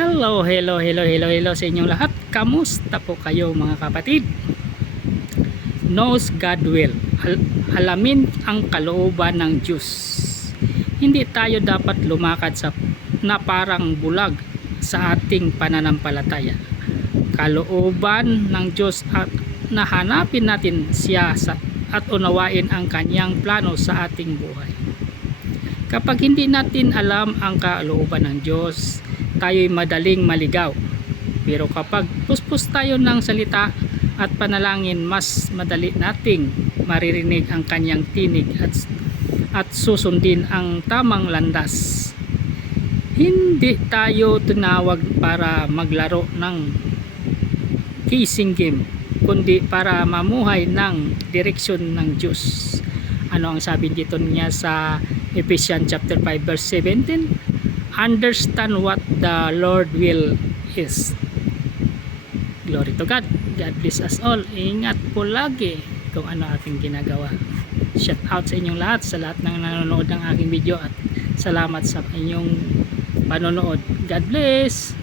Hello sa inyong lahat. Kamusta po kayo mga kapatid? Knows God will. Alamin ang kalooban ng Diyos. Hindi tayo dapat lumakad na parang bulag sa ating pananampalataya. Kalooban ng Diyos at nahanapin natin siya at unawain ang kanyang plano sa ating buhay. Kapag hindi natin alam ang kalooban ng Diyos, tayo'y madaling maligaw. Pero kapag puspos tayo ng salita at panalangin, mas madali nating maririnig ang kanyang tinig at susundin ang tamang landas. Hindi tayo tinawag para maglaro ng kissing game, kundi para mamuhay ng direksyon ng Diyos. Ano ang sabi dito niya sa Ephesians chapter 5 verse 17? Understand what the Lord will is. Glory to God. God bless us all. Ingat po lagi kung ano ating ginagawa. Shout out sa inyong lahat, sa lahat ng nanonood ng aking video, at salamat sa inyong panonood. God bless.